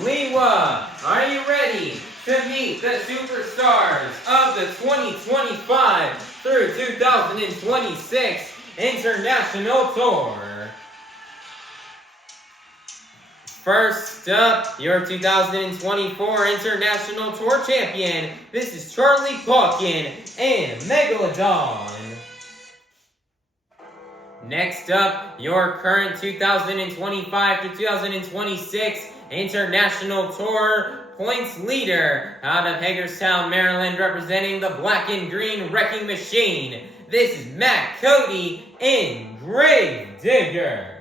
Liwa, are you ready to meet the superstars of the 2025 through 2026 International Tour? First up, your 2024 International Tour champion. This is Charlie Pauken and Megalodon. Next up, your current 2025 to 2026 International Tour points leader out of Hagerstown, Maryland, representing the Black and Green Wrecking Machine. This is Cody and Granger.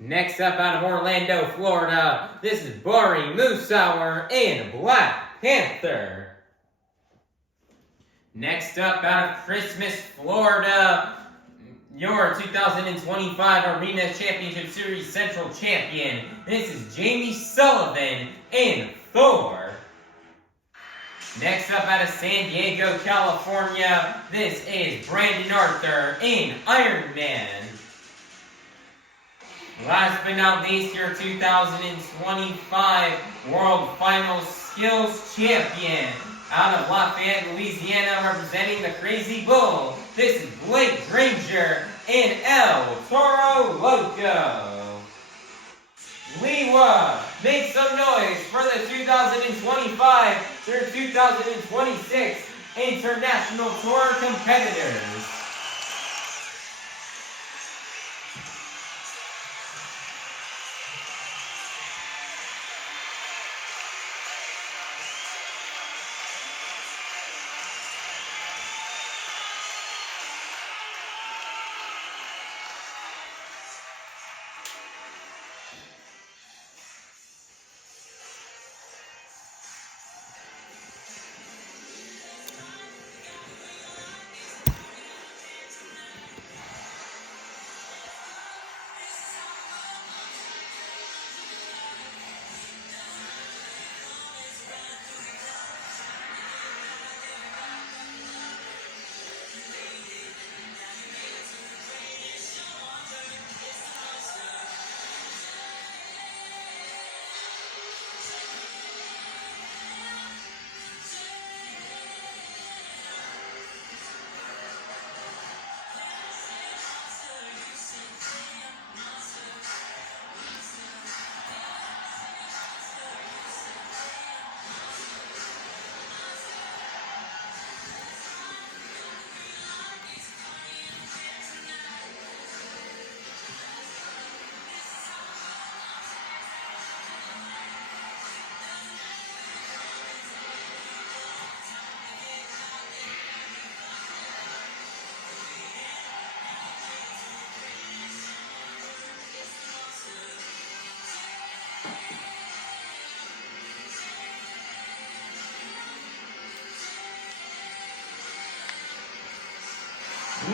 Next up, out of Orlando, Florida, this is Bari, Musawwir, and Black Panther. Next up, out of Christmas, Florida, your 2025 Arena Championship Series Central Champion. This is Jamie Sullivan and Thor. Next up, out of San Diego, California, this is Brandon Arthur and Iron Man. Last but not least, your 2025 World Finals Skills Champion. Out of Lafayette, Louisiana, representing the Crazy Bull. This is Blake Granger and Toro, Loco. Liwa, make some noise for the 2025 through 2026 International Tour competitors.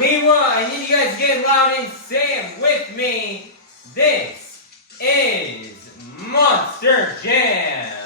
Liwa, I need you guys to get loud and say it with me. This is Monster Jam.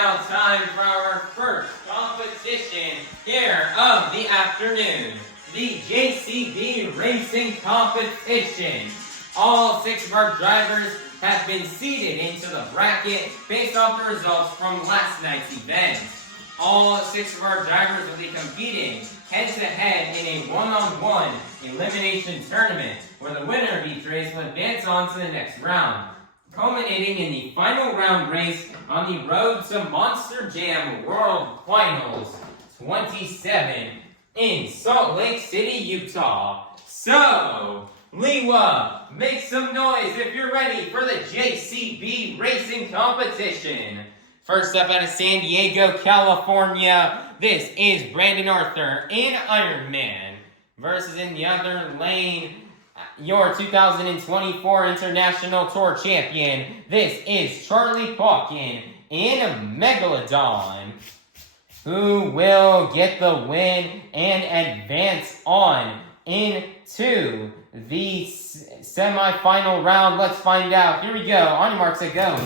now time for our first competition here of the afternoon, the JCB Racing Competition. All 6 of our drivers have been seeded into the bracket based off the results from last night's event. All 6 of our drivers will be competing head-to-head in a one-on-one elimination tournament where the winner of each race will advance on to the next round, culminating in the final round race on the road to Monster Jam World Finals 27 in Salt Lake City, Utah. So, Liwa, make some noise if you're ready for the JCB Racing Competition. First up out of San Diego, California, this is Brandon Arthur in Iron Man versus in the other lane, your 2024 International Tour Champion. This is Charlie Pauken in Megalodon, who will get the win and advance on into the semi-final round. Let's find out. Here we go. On your marks, set, go.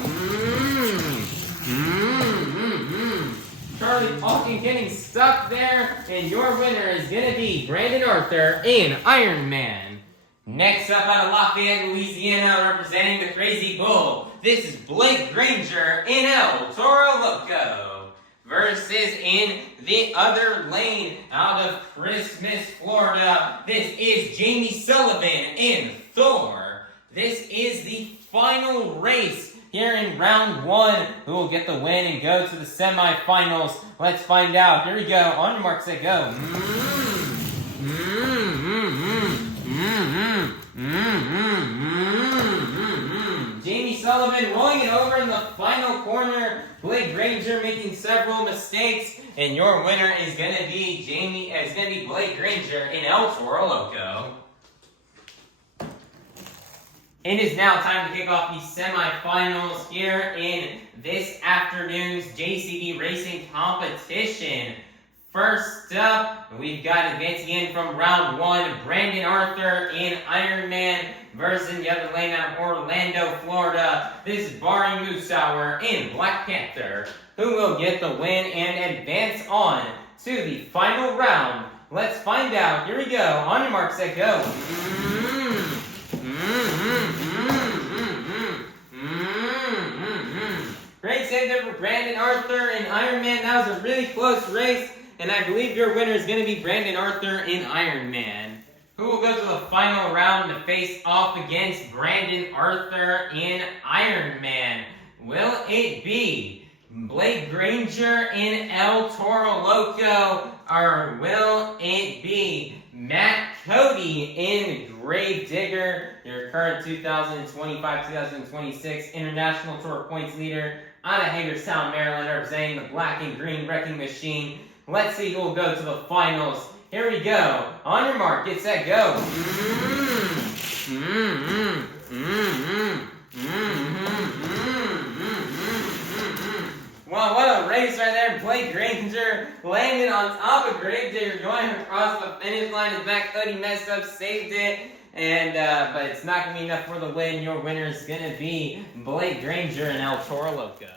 Charlie Pauken getting stuck there, and your winner is going to be Brandon Arthur in Iron Man. Next up out of Lafayette, Louisiana, representing the Crazy Bull, this is Blake Granger in Toro, Loco. Versus in the other lane out of Christmas, Florida, this is Jamie Sullivan in Thor. This is the final race here in round 1. Who will get the win and go to the semifinals? Let's find out. Here we go. On your mark, set, go. Jamie Sullivan rolling it over in the final corner. Blake Granger making several mistakes, and your winner is going to be Blake Granger in El Toro Loco. It is now time to kick off the semifinals here in this afternoon's JCB Racing Competition. First up, we've got advancing in from round 1, Brandon Arthur in Iron Man versus in the other lane out of Orlando, Florida. This is Bari Musawwir in Black Panther, who will get the win and advance on to the final round. Let's find out. Here we go. On your mark, set, go. Great save there for Brandon Arthur in Iron Man. That was a really close race, and I believe your winner is going to be Brandon Arthur in Iron Man, who will go to the final round to face off against Brandon Arthur in Iron Man. Will it be Blake Granger in El Toro Loco, or will it be Matt Cody in Granger, your current 2025-2026 International Tour points leader out of Hagerstown, Maryland, representing the Black and Green Wrecking Machine? Let's see who will go to the finals. Here we go. On your mark, get set, go. Wow, what a race right there. Blake Granger landed on top of Granger, going across the finish line. His back Cody messed up, saved it, and but it's not going to be enough for the win. Your winner is going to be Blake Granger and El Toro Loco.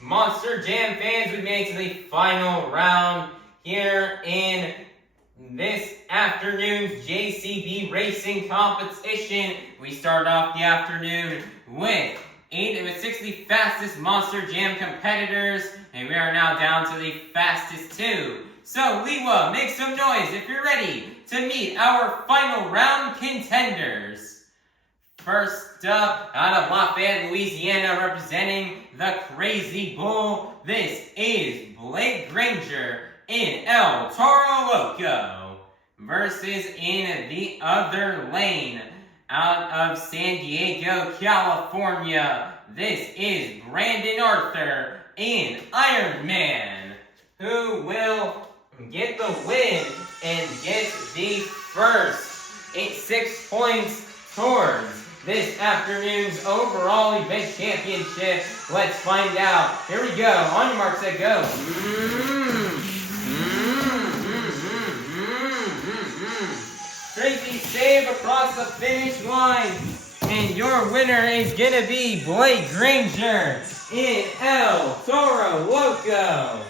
Monster Jam fans, we made it to the final round here in this afternoon's JCB Racing Competition. We start off the afternoon with 60 fastest Monster Jam competitors, and we are now down to the fastest 2. So, Liwa, make some noise if you're ready to meet our final round contenders. First up, out of Lafayette, Louisiana, representing the Crazy Bull, this is Granger in El Toro Loco. Versus in the other lane, out of San Diego, California, this is Brandon Arthur in Iron Man, who will get the win and get the first 6 points towards this afternoon's overall event championship. Let's find out. Here we go. On your mark, set, go. Crazy save across the finish line. And your winner is going to be Granger in El Toro Loco.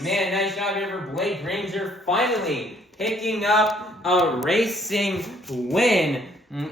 Man, nice job here for Granger, finally picking up a racing win.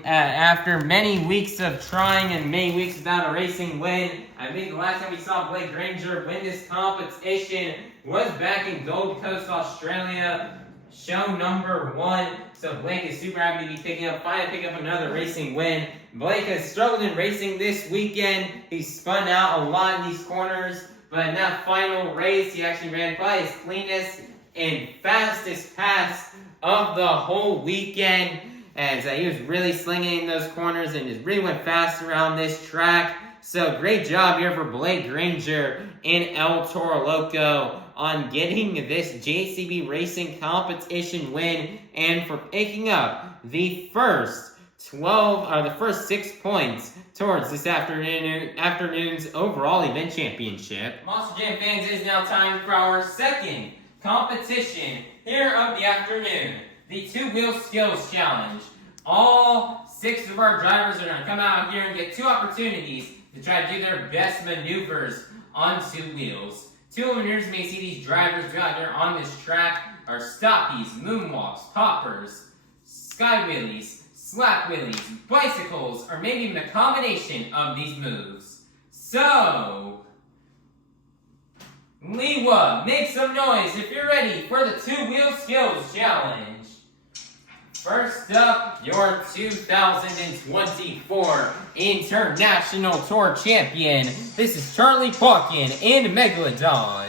After many weeks of trying and many weeks without a racing win. I think the last time we saw Granger win this competition was back in Gold Coast, Australia, show number 1. So Blake is super happy to be finally picking up another racing win. Blake has struggled in racing this weekend. He spun out a lot in these corners, but in that final race, he actually ran by his cleanest and fastest pass of the whole weekend. And he was really slinging in those corners and just really went fast around this track. So great job here for Granger in El Toro Loco on getting this JCB Racing competition win and for picking up the first 6 points towards this afternoon's overall event championship. Monster Jam fans, it is now time for our second competition here of the afternoon. The two-wheel skills challenge. All 6 of our drivers are going to come out here and get 2 opportunities to try to do their best maneuvers on 2 wheels. 2 maneuvers you may see these drivers do out there on this track are stoppies, moonwalks, poppers, sky wheelies, slap wheelies, bicycles, or maybe even a combination of these moves. So, Liwa, make some noise if you're ready for the 2-wheel skills challenge. First up, your 2024 International Tour Champion. This is Charlie Pauken and Megalodon.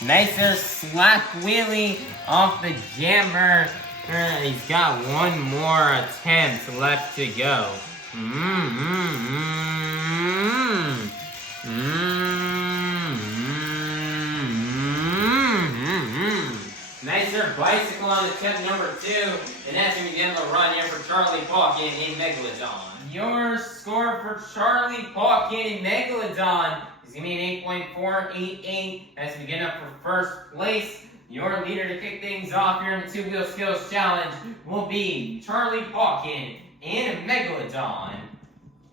Nicer slap wheelie off the jammer. He's got one more attempt left to go. Nicer bicycle on attempt number 2. And that's going to be the end of the run here for Charlie Pauken in Megalodon. Your score for Charlie Pauken in Megalodon is going to be an 8.488 as we get up for first place. Your leader to kick things off here in the 2-wheel skills challenge will be Charlie Pauken in Megalodon.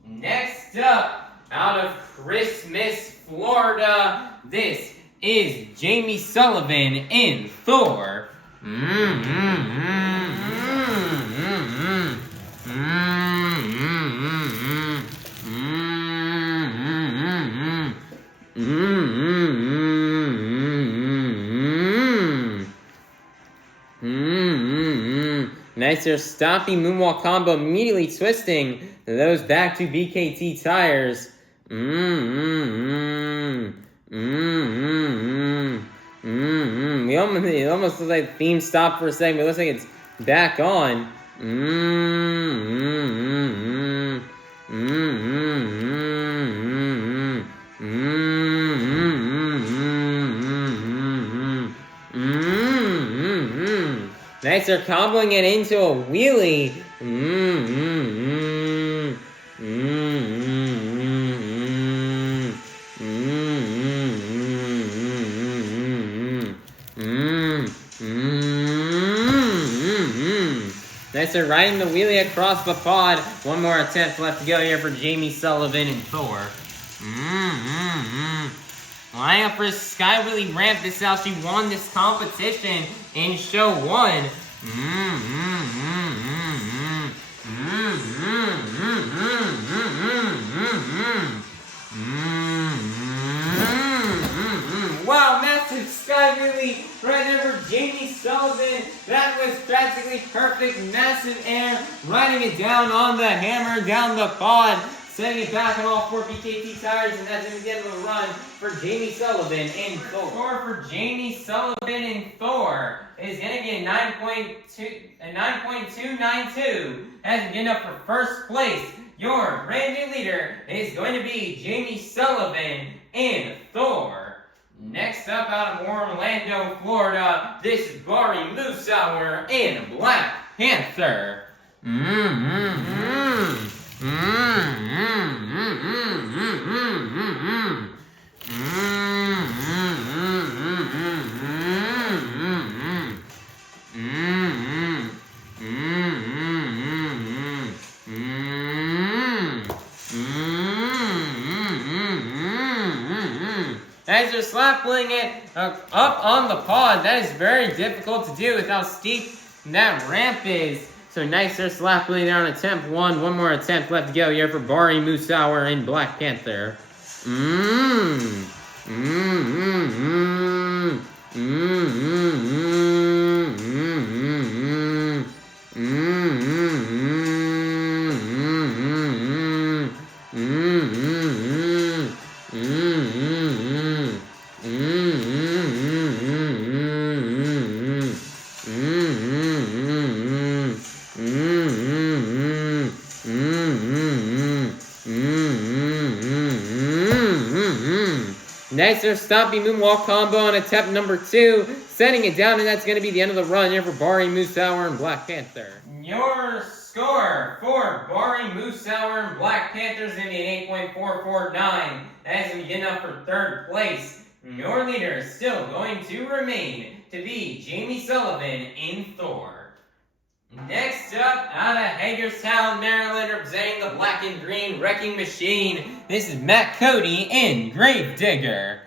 Next up, out of Christmas, Florida, this is Jamie Sullivan in Thor. Nicer stopping moonwalk combo, immediately twisting those back to BKT tires. It almost looks like the theme stopped for a second, but it looks like it's back on. Nice, they're comboing it into a wheelie. Nice, they're riding the wheelie across the pod. One more attempt left to go here for Jamie Sullivan and Thor. Lining up for a Sky Wheelie ramp. This is how she won this competition in show 1 Wow, massive sky wheelie right there for Jamie Sullivan. That was practically perfect. Massive air, riding it down on the hammer, down the pod, setting it back on all 4 BKT tires, and that's going to get a run for Jamie Sullivan and Thor. Score for Jamie Sullivan and Thor is going to be a 9.292. That's good enough for first place. Your brand new leader is going to be Jamie Sullivan and Thor. Next up out of Orlando, Florida, this is Bari, Musawwir, and Black Panther. As you're slapping it up on the pod, that is very difficult to do with how steep that ramp is. So nice, they're slapping there on attempt 1. One more attempt left to go here for Bari, Musawwir, and Black Panther. Nice, their stomping moonwalk combo on attempt number 2, setting it down, and that's going to be the end of the run here for Bari, Musawwir, and Black Panther. Your score for Bari, Musawwir, and Black Panther is going to be an 8.449. That is going to be good enough for third place. Your leader is still going to remain to be Jamie Sullivan in Thor. Next up, out of Hagerstown, Maryland, representing the Black and Green Wrecking Machine, this is Matt Cody in Gravedigger.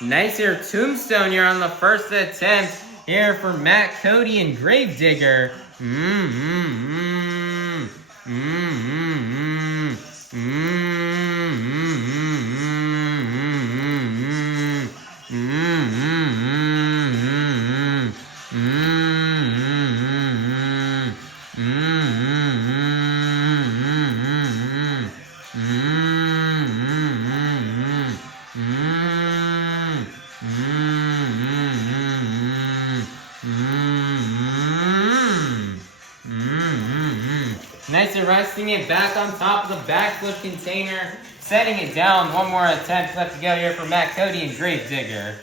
Nice here, tombstone here on the first attempt here for Matt Cody and Gravedigger. Nice, resting it back on top of the backflip container, setting it down. One more attempt left to go here for Matt Cody and Gravedigger.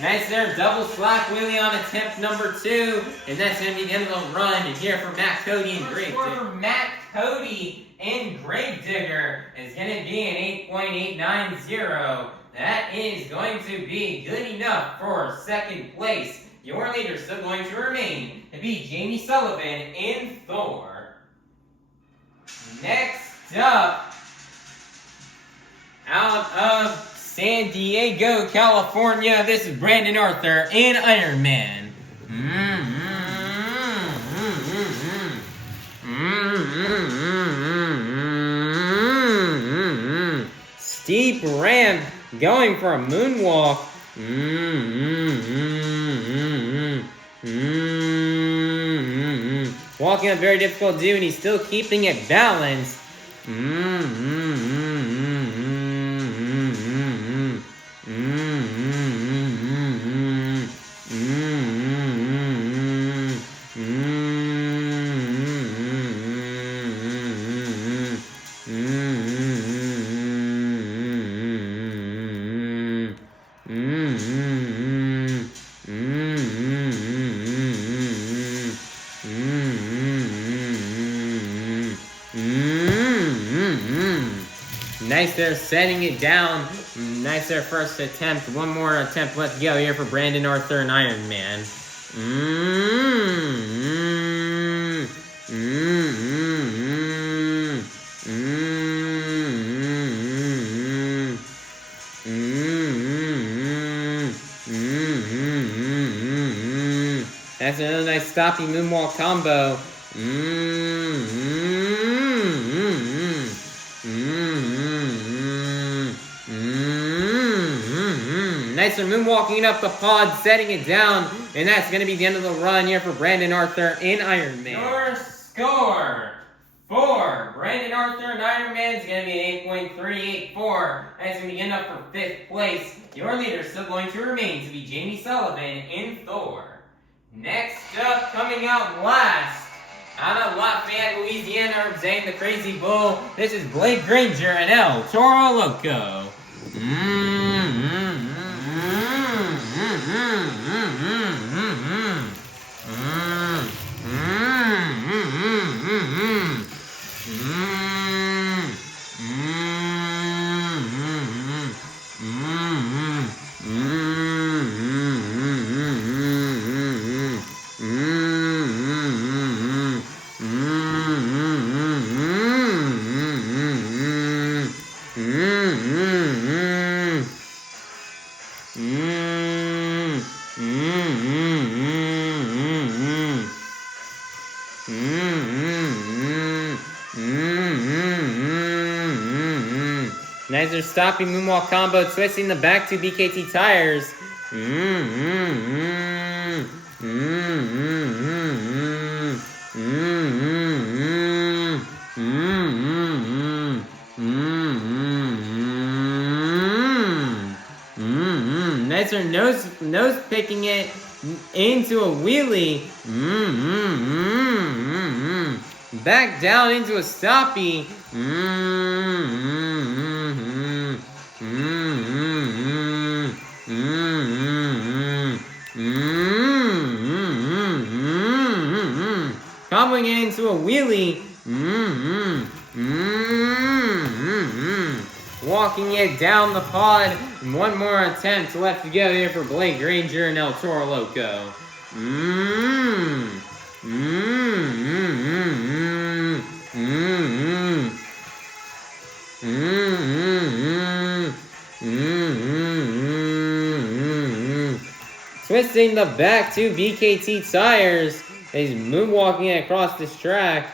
Nice there, double slack wheelie on attempt number 2, and that's going to be the end of the run here for Matt Cody and Gravedigger. For Matt Cody and Gravedigger is going to be an 8.890. That is going to be good enough for second place. Your leader is still going to remain to be Jamie Sullivan in Thor. Next up, out of San Diego, California, this is Brandon Arthur in Iron Man. Steep ramp, going for a moonwalk. Walking up very difficult to do, and he's still keeping it balanced. Nice there, setting it down. Nice there, first attempt. One more attempt left to go here for Brandon Arthur and Iron Man. That's another nice stopping moonwalk combo. Nicer moonwalking up the pod, setting it down, and that's going to be the end of the run here for Brandon Arthur and Iron Man. Your score for Brandon Arthur and Iron Man is going to be 8.384. That's going to end up for 5th place. Your leader is still going to remain to be Jamie Sullivan and Thor. Next up, coming out last, out of Lafayette, Louisiana, representing the Crazy Bull, this is Blake Granger and El Toro Loco. Nice are stopping moonwalk combo, twisting the back to BKT tires. Nice are nose picking it into a wheelie. Back down into a stoppie. Comboing it into a wheelie. Walking it down the pod. One more attempt left to go here for Blake Granger and El Toro Loco. Twisting the back to BKT tires. He's moonwalking it across this track.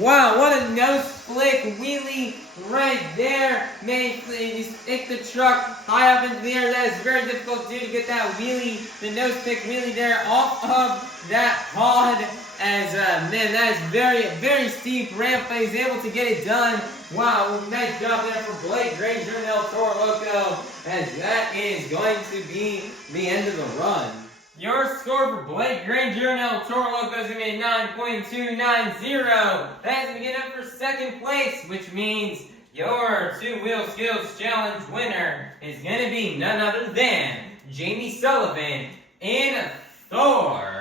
Wow, what a nose flick wheelie right there. Man, you stick the truck high up into the air. That is very difficult to do, to get that wheelie, the nose flick wheelie there off of that pod. As man, that is very, very steep ramp, but he's able to get it done. Wow, nice job there for Blake Granger and El Toro Loco, as that is going to be the end of the run. Your score for Blake Granger and El Toro Loco is going to be 9.290. That's going to get up for 2nd place, which means your 2-Wheel Skills Challenge winner is going to be none other than Jamie Sullivan and Thor.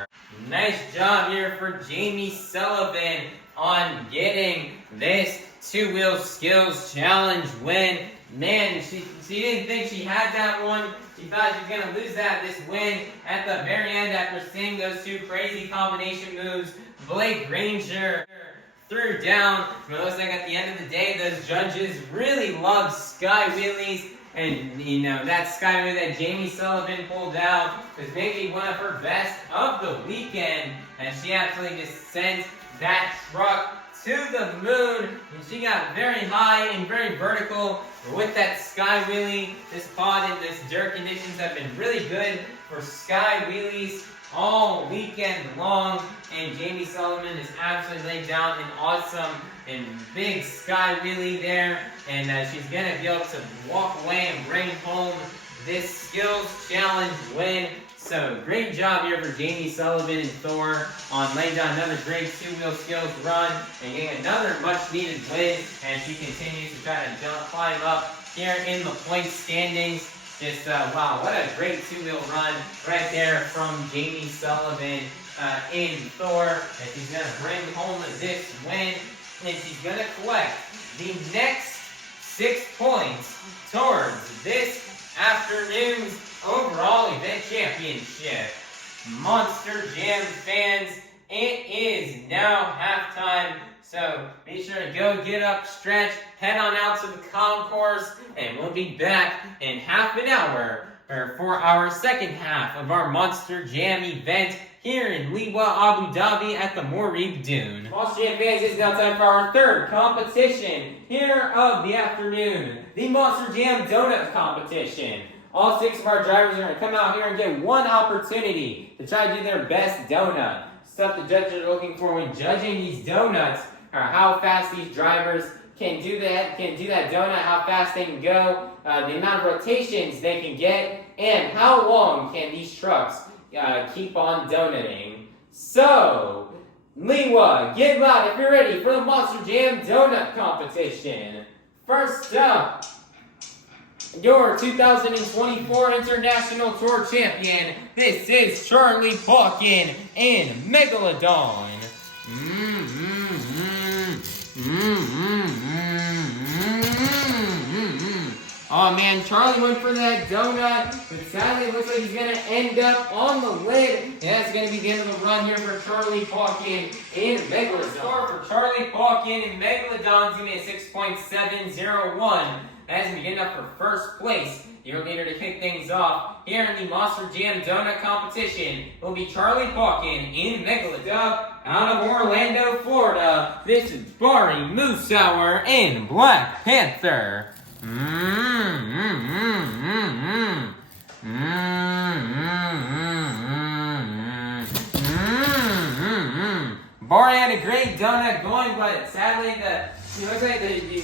Nice job here for Jamie Sullivan on getting this 2-Wheel Skills Challenge win. Man, she didn't think she had that one. She thought she was going to lose this win at the very end after seeing those 2 crazy combination moves Blake Granger threw down. But it looks like at the end of the day, those judges really love sky wheelies. And, you know, that sky wheel that Jamie Sullivan pulled out was maybe one of her best of the weekend. And she absolutely just sent that truck to the moon. And she got very high and very vertical with that sky wheelie. This pod and this dirt conditions have been really good for sky wheelies all weekend long. And Jamie Sullivan has absolutely laid down an awesome and big sky wheelie there, and she's gonna be able to walk away and bring home this skills challenge win. So, great job here for Jamie Sullivan and Thor on laying down another great two-wheel skills run and getting another much-needed win as she continues to try to climb up here in the point standings. Just, wow, what a great two-wheel run right there from Jamie Sullivan in Thor. And she's going to bring home this win, and she's going to collect the next 6 points towards this afternoon's overall event championship. Monster Jam fans, it is now halftime, so be sure to go get up, stretch, head on out to the concourse, and we'll be back in half an hour for our second half of our Monster Jam event here in Liwa, Abu Dhabi at the Moreeb Dune. Monster Jam fans, it's now time for our third competition here of the afternoon, the Monster Jam Donut Competition. All 6 of our drivers are going to come out here and get one opportunity to try to do their best donut. Stuff the judges are looking for when judging these donuts are how fast these drivers can do that donut, how fast they can go, the amount of rotations they can get, and how long can these trucks keep on donuting. So, Liwa, get loud if you're ready for the Monster Jam Donut Competition. First up, your 2024 International Tour Champion, this is Charlie Pauken in Megalodon. Oh man, Charlie went for that donut, but sadly it looks like he's going to end up on the lid. And that's going to be the end of the run here for Charlie Pauken in Megalodon. The score for Charlie Pauken in Megalodon is going to be a 6.701. That's going to be getting up for first place. Your leader to kick things off here in the Monster Jam Donut Competition will be Charlie Pauken in Megalodon. Out of Orlando, Florida, this is Bari Musawwir in Black Panther. Bari had a great donut going, but sadly it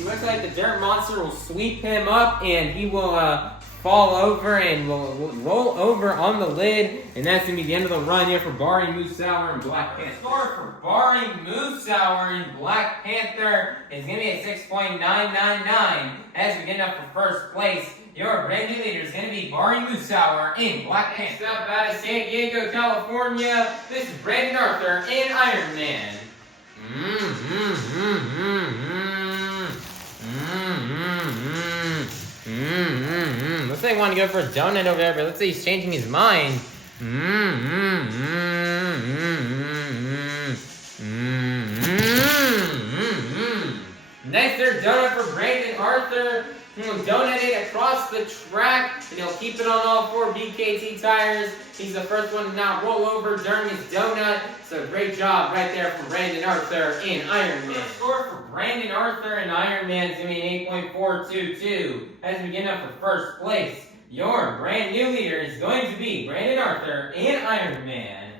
looks like the dirt monster will sweep him up and he will fall over and will roll over on the lid, and that's going to be the end of the run here for Bari Musawwir and Black Panther. The score for Bari Musawwir and Black Panther is going to be a 6.999 as we get up for first place. Your brand new leader is going to be Bari Musawwir in Black Panther. Next up out of San Diego, California, this is Brandon Arthur in Iron Man. Looks like he wanted to go for a donut over there, but let's say he's changing his mind. Next, their donut for Brandon Arthur. He'll donut it across the track, and he'll keep it on all 4 BKT tires. He's the first one to not roll over during his donut, so great job right there from Brandon Arthur in Iron Man. The score for Brandon Arthur in Iron Man is going to be an 8.422 as we get up for first place. Your brand new leader is going to be Brandon Arthur in Iron Man.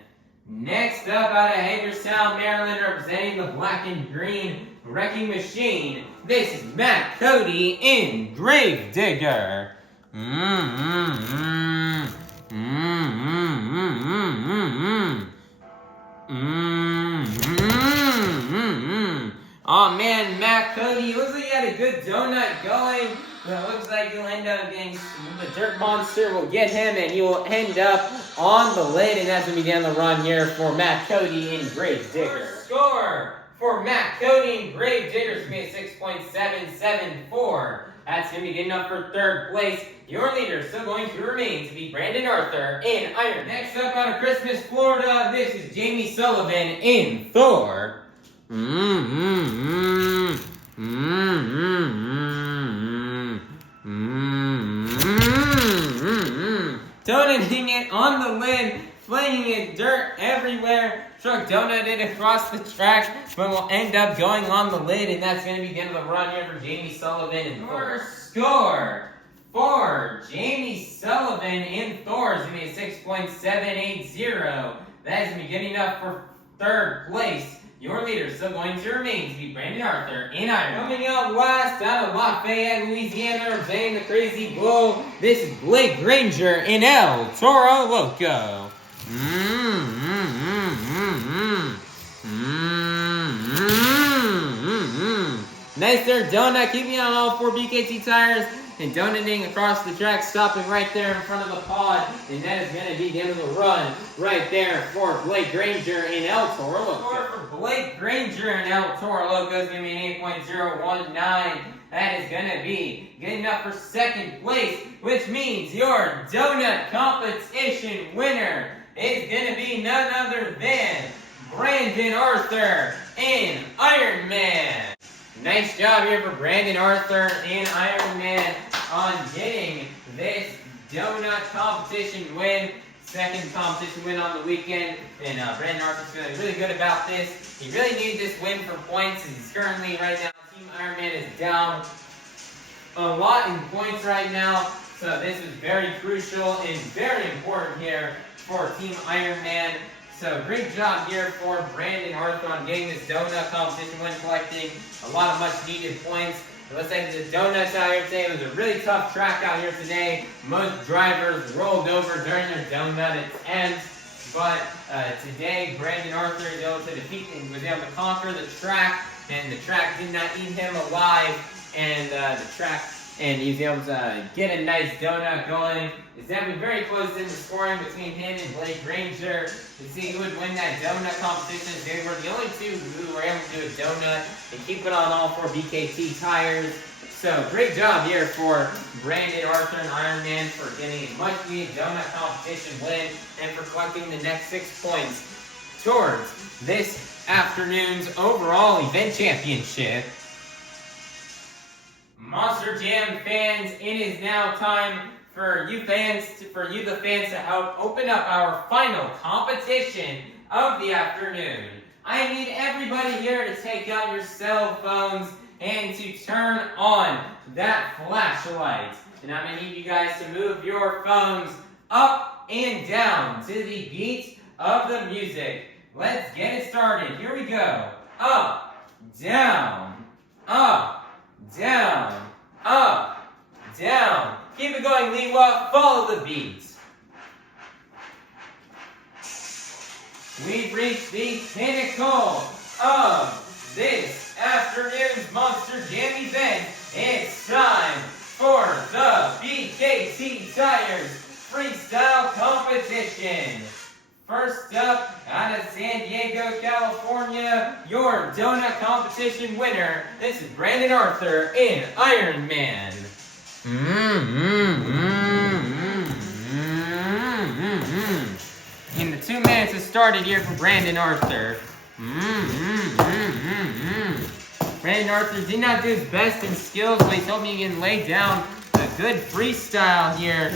Next up out of Hagerstown, Maryland, representing the black and green Wrecking Machine, this is Matt Cody in Gravedigger. Oh man, Matt Cody, looks like he had a good donut going, but it looks like he'll end up getting, the dirt monster will get him and he will end up on the lid, and that's going to be down the run here for Matt Cody in Gravedigger. Score for Matt Cody in Gravedigger is going to be a 6.774. That's going to be good enough for third place. Your leader is still going to remain to be Brandon Arthur in Iron. Next up out of Christmas, Florida, this is Jamie Sullivan in Thor. Donating it on the lid, flinging it dirt everywhere. Truck donated across the track, but will end up going on the lid, and that's going to be the end of the run here for Jamie Sullivan and Thor. Score for Jamie Sullivan in Thor is going to be a 6.780. That is going to be good enough for third place. Your leader is still going to remain to be Brandon Arthur in Iron. Coming out last out of Lafayette, Louisiana, representing the Crazy Bull, this is Blake Granger in El Toro Loco. Nice there, donut, keeping on all 4 BKT tires and donating across the track, stopping right there in front of the pod, and that is going to be the end of the run right there for Blake Granger in El Toro Loco. For Blake Granger in El Toro Loco is going to be an 8.019. That is going to be good enough for second place, which means your donut competition winner is going to be none other than Brandon Arthur in Iron Man. Nice job here for Brandon Arthur and Iron Man on getting this donut competition win. Second competition win on the weekend. And Brandon Arthur's feeling really good about this. He really needs this win for points. He's currently right now, Team Iron Man is down a lot in points right now. So this is very crucial and very important here for Team Iron Man. So great job here for Brandon Arthur on getting this donut competition win, collecting a lot of much needed points. So let's say the donuts out here today. It was a really tough track out here today. Most drivers rolled over during their donut at end. But today Brandon Arthur was able to defeat and was able to conquer the track, and the track did not eat him alive. And he was able to get a nice donut going. It's definitely very close in the scoring between him and Blake Granger to see who would win that donut competition. They were the only two who were able to do a donut and keep it on all 4 BKT tires. So great job here for Brandon Arthur and Iron Man for getting a much needed donut competition win and for collecting the next 6 points towards this afternoon's overall event championship. Monster Jam fans, it is now time for you the fans to help open up our final competition of the afternoon. I need everybody here to take out your cell phones and to turn on that flashlight. And I'm going to need you guys to move your phones up and down to the beat of the music. Let's get it started. Here we go. Up, down, up, down, up, down. Keep it going, Liwa. Follow the beat. We've reached the pinnacle of this afternoon's Monster Jam event. It's time for the BKT Tires Freestyle Competition. First up, out of San Diego, California, your donut competition winner. This is Brandon Arthur in Iron Man. And the 2 minutes has started here for Brandon Arthur. Brandon Arthur did not do his best in skills, but he's hoping he can lay down a good freestyle here.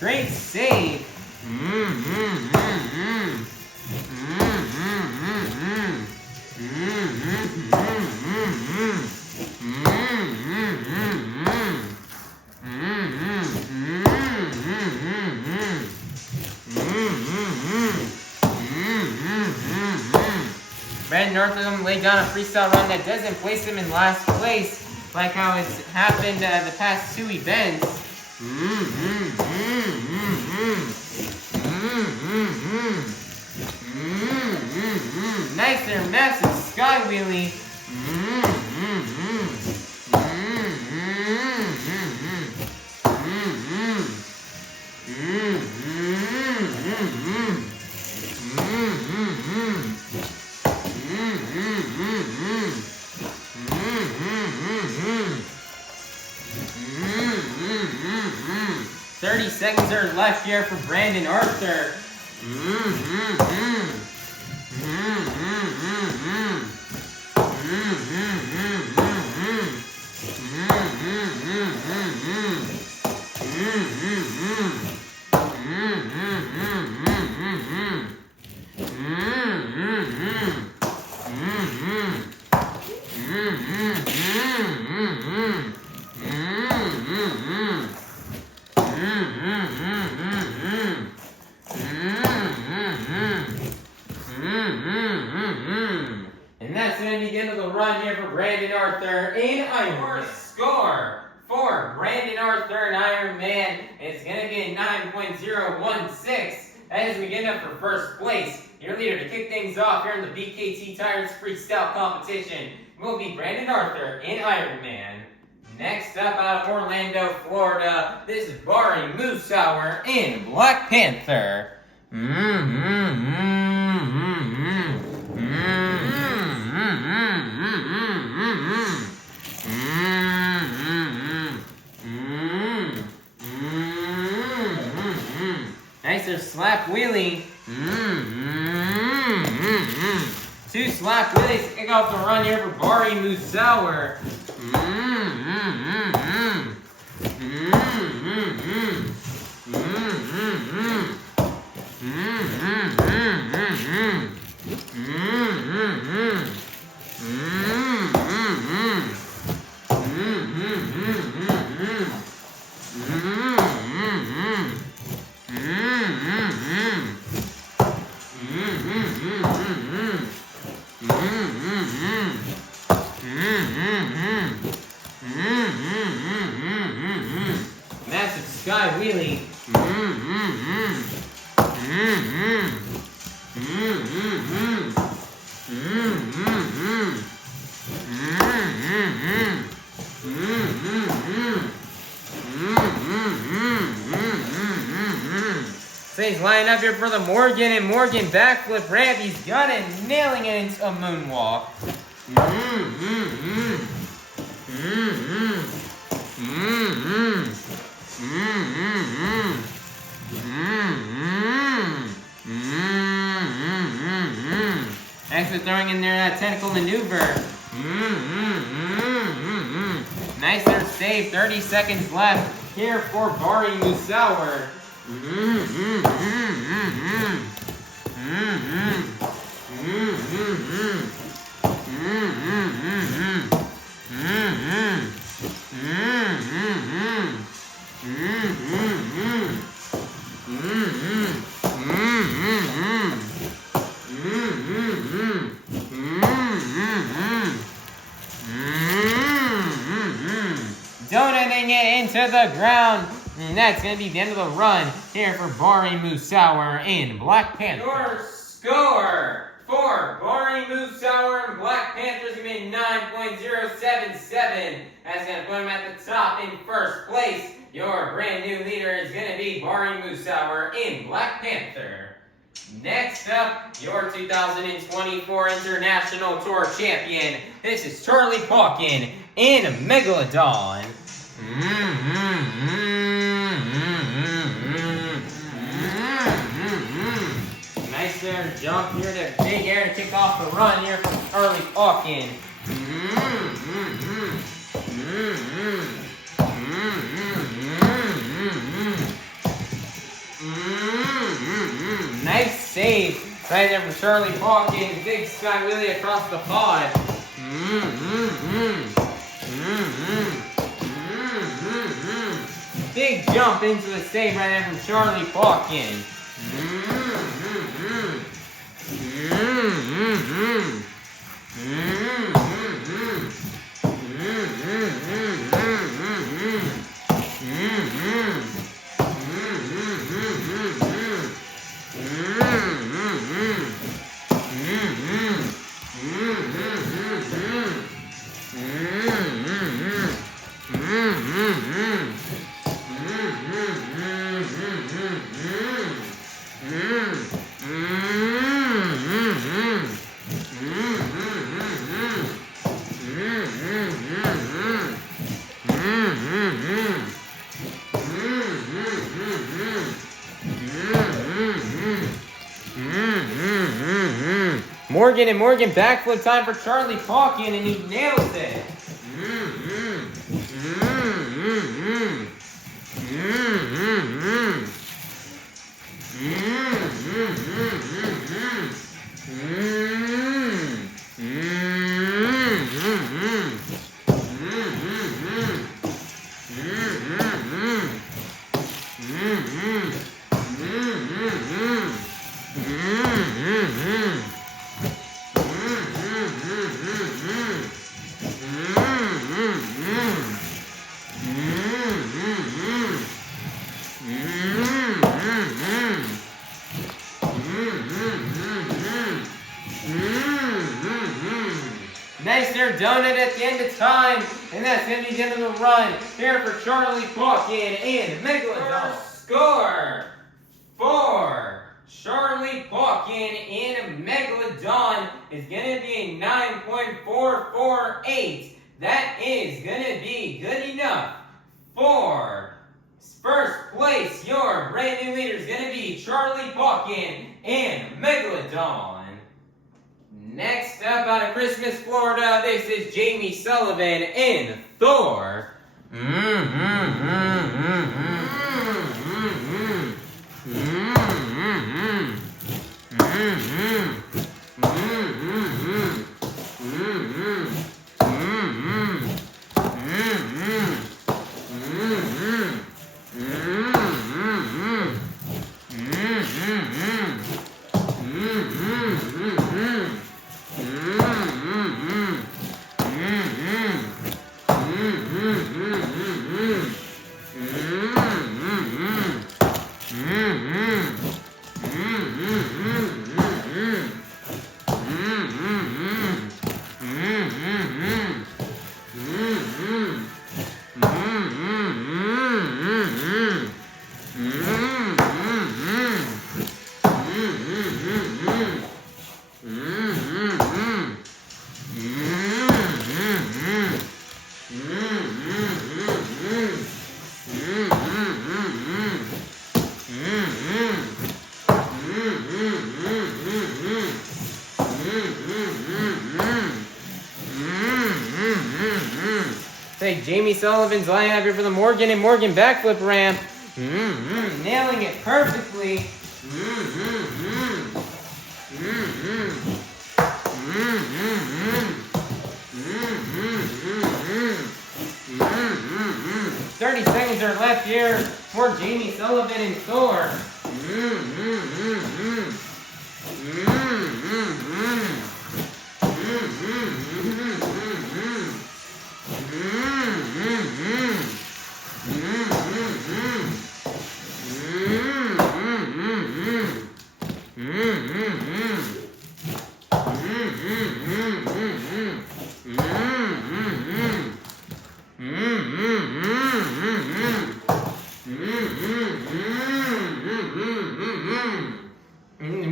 Great save. Brandon Arthur laid down a freestyle run that doesn't place him in last place, like how it's happened the past 2 events. Nice there, massive sky wheelie. Seconds are left here for Brandon Arthur. Ironman. It's going to get 9.016 as we get up for first place. Your leader to kick things off here in the BKT Tyrants Freestyle Competition will be Brandon Arthur in Ironman. Next up out of Orlando, Florida, this is Bari Musawwir in Black Panther. Nicer slap wheelie. Two slap wheelies to kick off the run here for Bari Musawwir. Massive sky wheelie. So he's lining up here for the Morgan, and Morgan backflip ramp. He's got it, nailing it into a moonwalk. Thanks for throwing in there that tentacle maneuver. Nice there save. 30 seconds left here for Bari Musawwir. Donating it into the ground. And that's going to be the end of the run here for Bari Musawwir in Black Panther. Your score for Bari Musawwir and Black Panther is going to be 9.077. That's going to put him at the top in first place. Your brand new leader is going to be Bari Musawwir in Black Panther. Next up, your 2024 International Tour Champion. This is Charlie Pauken in Megalodon. Nice there jump here to big air to kick off the run here from Charlie Pauken. Nice save right there from Charlie Pauken. Big sky wheelie across the pod. Big jump into the save right there from Charlie Pauken. Morgan and Morgan backflip time for Charlie Pauken, and he nails it. Nice there, donut at the end of time. And that's going to be the end of the run here for Charlie Pauken and Megalodon. Score for Charlie Pauken and Megalodon is going to be a 9.448. That is going to be good enough for first place. Your brand new leader is going to be Charlie Pauken and Megalodon. Next up out of Christmas, Florida, this is Jamie Sullivan and Thor. Say Jamie Sullivan's lining up here for the Morgan and Morgan backflip ramp. Nailing it perfectly. "30 seconds are left here for Jamie Sullivan and Thor.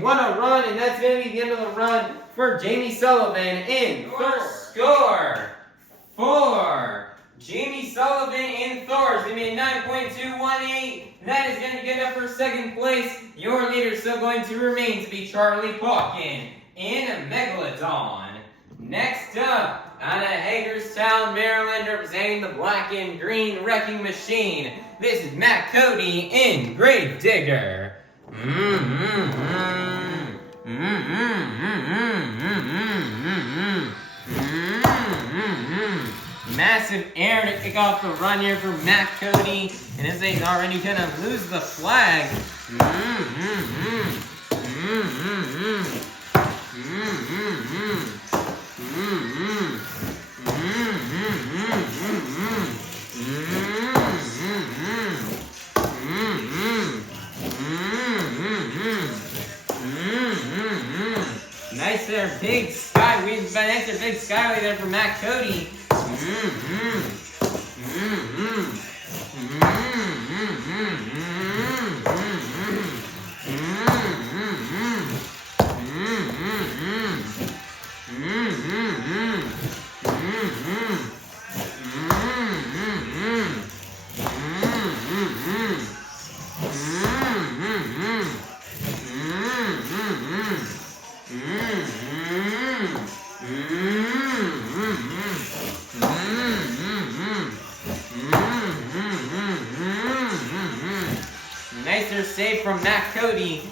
What a run, and that's going to be the end of the run for Jamie Sullivan in Thor. Score for Jamie Sullivan in Thor is going to be a 9.218. That is going to be good enough for second place. Your leader is still going to remain to be Charlie Pauken in Megalodon. Next up, out of Hagerstown, Maryland, representing the black and green wrecking machine, this is Matt Cody in Grave Digger. Massive air to kick off the run here for Matt Cody, and as he's already gonna lose the flag. Nice there, big sky. Nice there, big skyway there for Matt Cody. Nicer save from Matt Cody.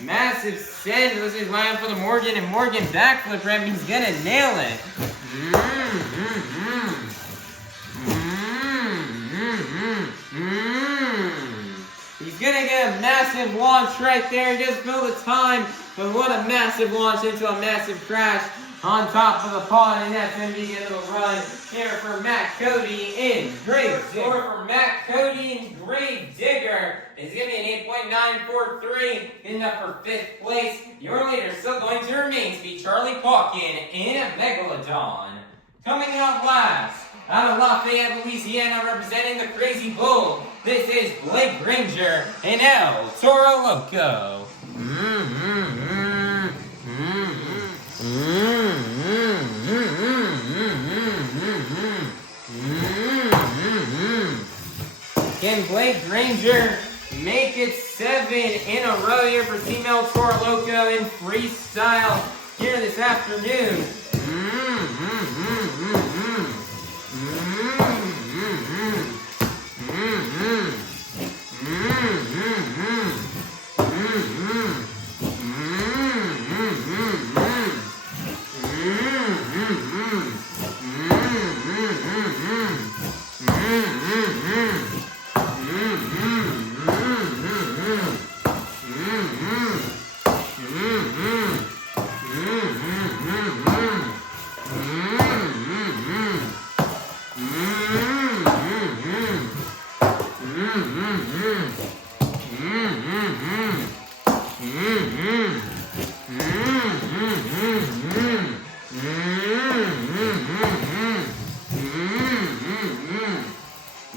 Massive send. This is line for the Morgan and Morgan backflip ramp. He's gonna nail it. He's gonna get a massive launch right there. Just fill the time. But what a massive launch into a massive crash. on top of the pod, and that's going to be a little run here for Matt Cody in Grave Digger. For Matt Cody in Grave Digger is going to be an 8.943, getting up for 5th place. Your leader still going to remain to be Charlie Pauken in a Megalodon. Coming out last, out of Lafayette, Louisiana, representing the Crazy Bull, this is Blake Granger and Toro Loco. Can Blake Granger make it 7 in a row here for Team Toro Loco in freestyle here this afternoon?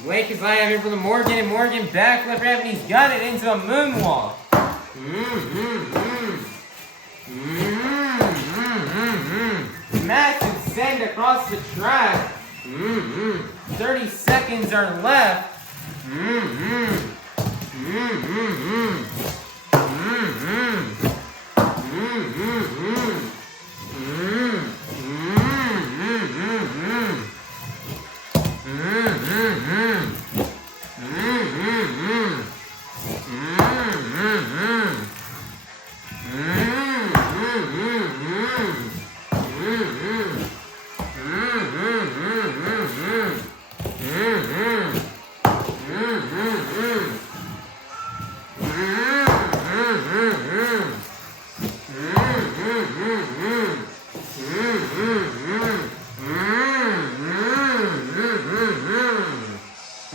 Blake is lining up here for the Morgan, and Morgan backflip grab, and he's got it into a moonwalk. Massive send across the track. 30 seconds are left.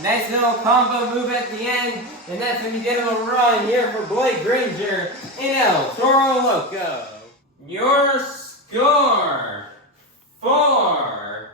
Nice little combo move at the end, and that's going to be the end of the run here for Blake Granger in Toro Loco. Your score for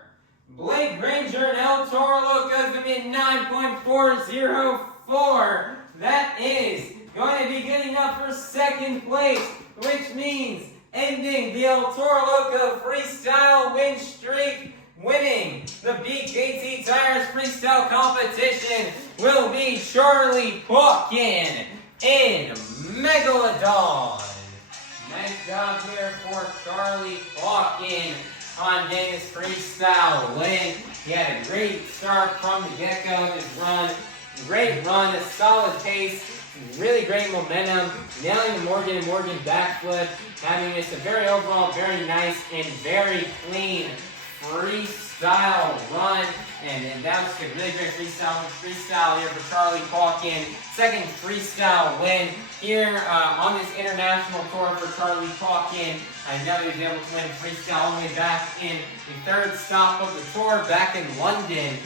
Blake Granger and Toro Loco is going to be 9.404. That is going to be good enough for 2nd place, which means ending the Toro Loco freestyle win streak. Winning the BKT Tires Freestyle Competition will be Charlie Pauken in Megalodon. Nice job here for Charlie Pauken on getting his freestyle win. He had a great start from the get-go in his run. Great run, a solid pace, really great momentum, nailing the Morgan and Morgan backflip, having just a very overall, very nice and very clean freestyle run, and that was a really great freestyle here for Charlie Pauken. 2nd freestyle win here on this international tour for Charlie Pauken. I know he was able to win freestyle all the way back in the 3rd stop of the tour back in London.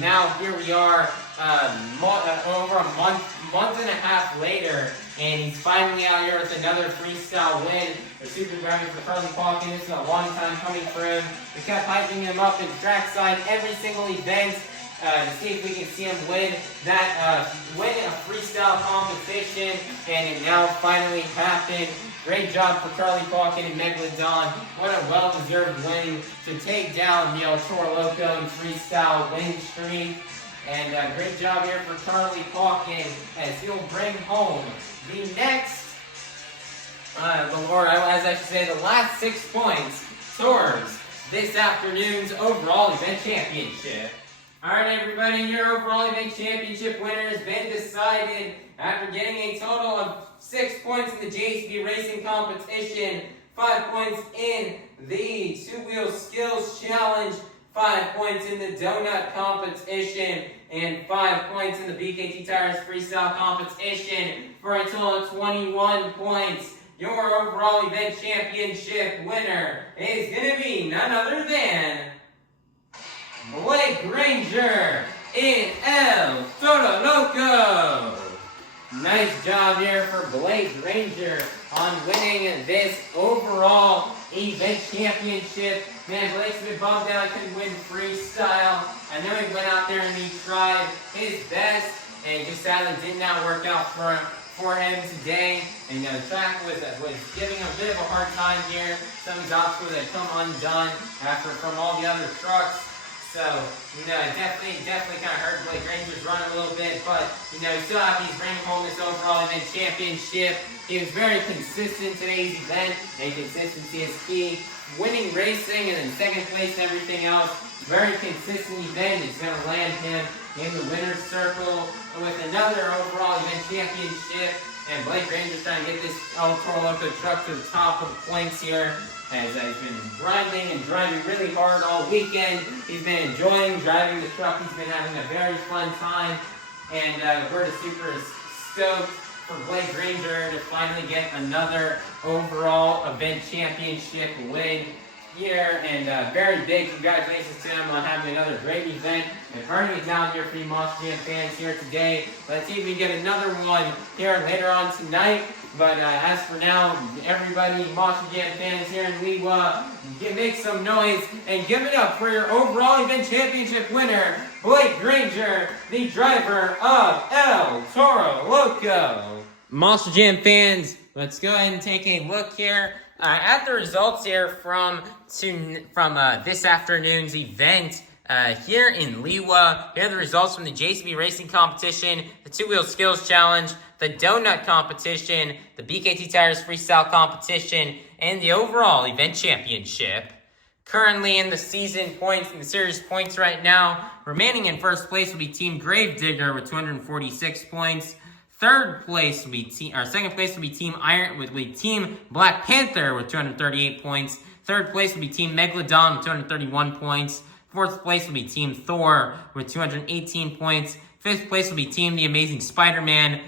Now here we are over a month and a half later, and he's finally out here with another freestyle win. We're super happy for Charlie Pauken. This is a long time coming for him. We kept hyping him up in trackside every single event to see if we can see him win a freestyle competition, and it now finally happened. Great job for Charlie Pauken and Megalodon. What a well-deserved win to take down the Toro Loco and freestyle win streak. And great job here for Charlie Pauken as he'll bring home the next, the last 6 points towards this afternoon's overall event championship. Alright everybody, your overall event championship winner has been decided after getting a total of 6 points in the JSB Racing Competition, 5 points in the two-wheel skills challenge, 5 points in the donut competition, and 5 points in the BKT Tires Freestyle Competition, for a total of 21 points. your overall event championship winner is going to be none other than Granger in El Toro Loco. Nice job here for Granger on winning this overall event championship. Man, Blake's been bummed out, couldn't win freestyle. I know he went out there and he tried his best, and it just sadly did not work out for him today. And the track was giving him a bit of a hard time here. Some of these obstacles had come undone from all the other trucks. So, it definitely kind of hurt Granger's run a little bit, but, he still happy he's bringing home this overall event championship. He was very consistent today's event, and consistency is key. Winning racing and then second place and everything else. Very consistent event. It's going to land him in the winner's circle with another overall event championship. And Granger's trying to get this El Toro Loco truck to the top of the points here. As he's been grinding and driving really hard all weekend. He's been enjoying driving the truck. He's been having a very fun time. And we're super stoked for Granger to finally get another overall event championship win here. And very big congratulations to him on having another great event. And Bernie is now here for you Monster Jam fans here today. Let's see if we can get another one here later on tonight. But as for now, everybody, Monster Jam fans here in Liwa, make some noise and give it up for your overall event championship winner, Granger, the driver of El Toro Loco. Monster Jam fans, let's go ahead and take a look here at the results here from this afternoon's event. Here in Liwa, here are the results from the JCB Racing Competition, the Two-Wheel Skills Challenge, the Donut Competition, the BKT Tires Freestyle Competition, and the overall event championship. Currently in the season points, in the series points right now, remaining in first place will be Team Gravedigger with 246 points. Second place will be Team Iron with Team Black Panther with 238 points. Third place will be Team Megalodon with 231 points. Fourth place will be Team Thor with 218 points. Fifth place will be Team The Amazing Spider-Man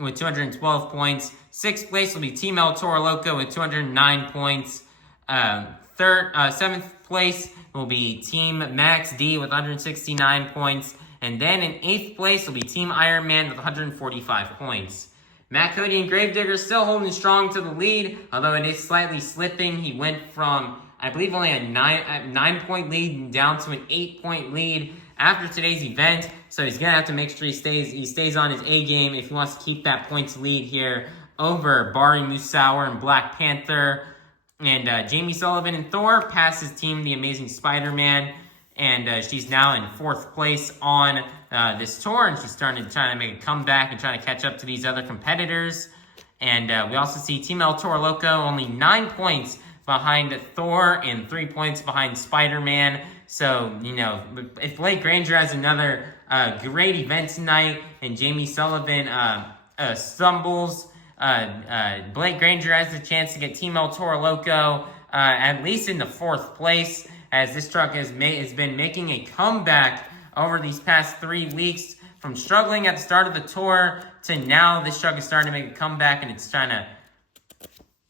with 212 points. Sixth place will be Team El Toro Loco with 209 points. Seventh place will be Team Max D with 169 points. And then in eighth place will be Team Iron Man with 145 points. Matt, Cody, and Gravedigger still holding strong to the lead, although it is slightly slipping. He went from, I believe, only a 9-point lead down to an 8-point lead after today's event. So he's going to have to make sure he stays on his A game if he wants to keep that points lead here over Bari, Musawwir, and Black Panther. And Jamie Sullivan and Thor passes Team The Amazing Spider-Man. And she's now in fourth place on this tour. And she's trying to make a comeback and trying to catch up to these other competitors. And we also see Team El Toro Loco only 9 points behind Thor and 3 points behind Spider-Man. So, if Granger has another great event tonight and Jamie Sullivan stumbles, Granger has the chance to get Team El Toro Loco at least in the fourth place, as this truck has been making a comeback over these past 3 weeks. From struggling at the start of the tour to now, this truck is starting to make a comeback, and it's trying to,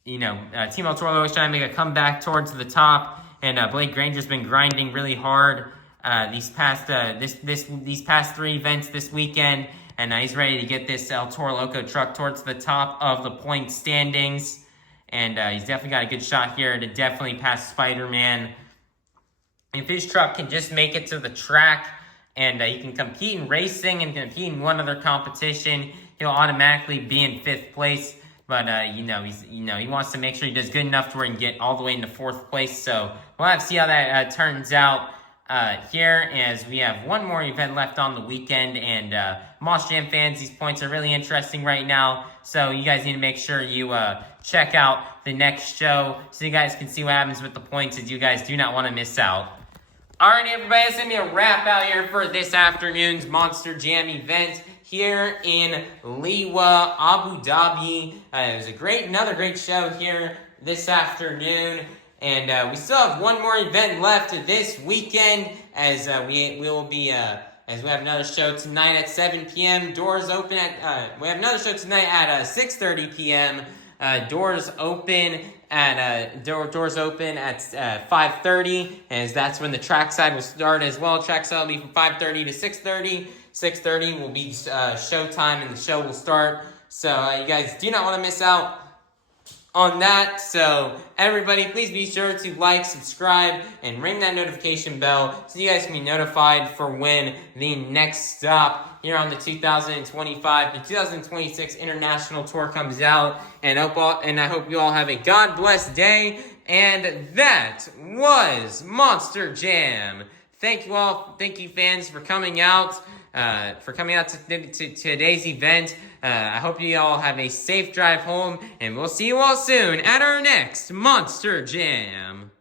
Team El Toro is trying to make a comeback towards the top. And Granger's been grinding really hard these past 3 events this weekend, and he's ready to get this El Toro Loco truck towards the top of the point standings. And he's definitely got a good shot here to definitely pass Spider-Man. If his truck can just make it to the track and he can compete in racing and compete in one other competition, he'll automatically be in fifth place. But he wants to make sure he does good enough to where he can get all the way into fourth place. So we'll have to see how that turns out here, as we have one more event left on the weekend. And Monster Jam fans, these points are really interesting right now. So you guys need to make sure you check out the next show so you guys can see what happens with the points, as you guys do not want to miss out. Alright, everybody, that's going to be a wrap out here for this afternoon's Monster Jam event here in Liwa, Abu Dhabi. It was another great show here this afternoon. And we still have one more event left this weekend, as we have another show tonight at 7 p.m. Doors open at, we have another show tonight at 6:30 p.m. Doors open at 5:30, as that's when the trackside will start as well. Trackside will be from 5:30 to 6:30. 6:30 will be showtime, and the show will start. So you guys do not want to miss out on that. So everybody, please be sure to like, subscribe, and ring that notification bell so you guys can be notified for when the next stop here on the 2025 to 2026 International Tour comes out. And I hope you all have a God bless day. And that was Monster Jam. Thank you all. Thank you, fans, for coming out. To today's event. I hope you all have a safe drive home, and we'll see you all soon at our next Monster Jam.